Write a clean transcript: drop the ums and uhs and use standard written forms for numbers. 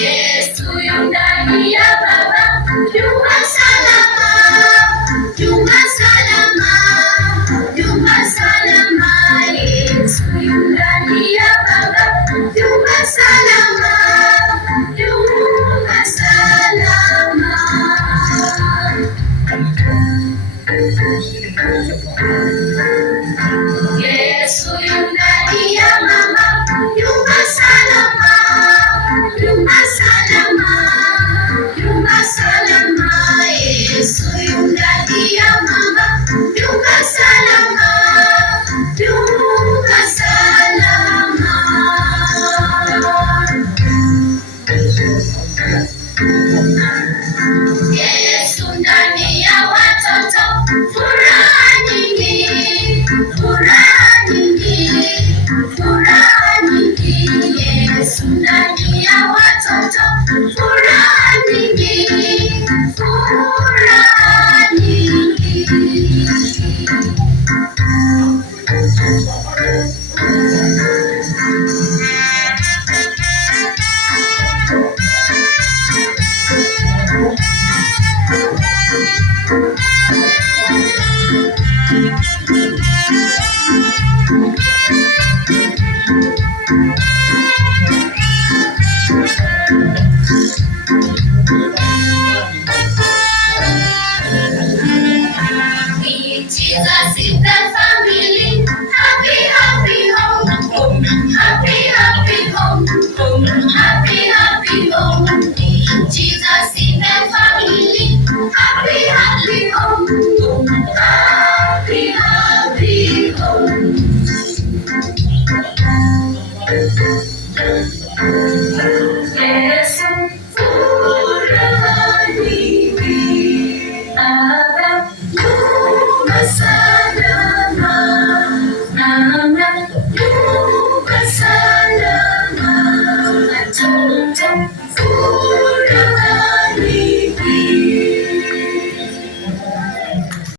Yesu yu ndani ya Baba, nyumba salama, nyumba salama, nyumba salama. Yesu yu ndani ya Baba, nyumba salama, nyumba salama. Yesu yu ndani ya mama, nyumba salama, nyumba salama, nyumba salama. Yesu yu ndani ya mama, nyumba salama, nyumba salama. Yesu ndani ya watoto, furaha nyingi, furaha nyingi, furaha nyingi. Yesu ndani ya watoto, furaha nyingi, furaha nyingi. Jesus in the family, happy, happy home, happy, happy home, happy, happy home. Jesus in the family, happy, happy home, happy, happy home. Yesu furaha nyingi, Baba nyumba salama, mama nyumba salama, watoto furaha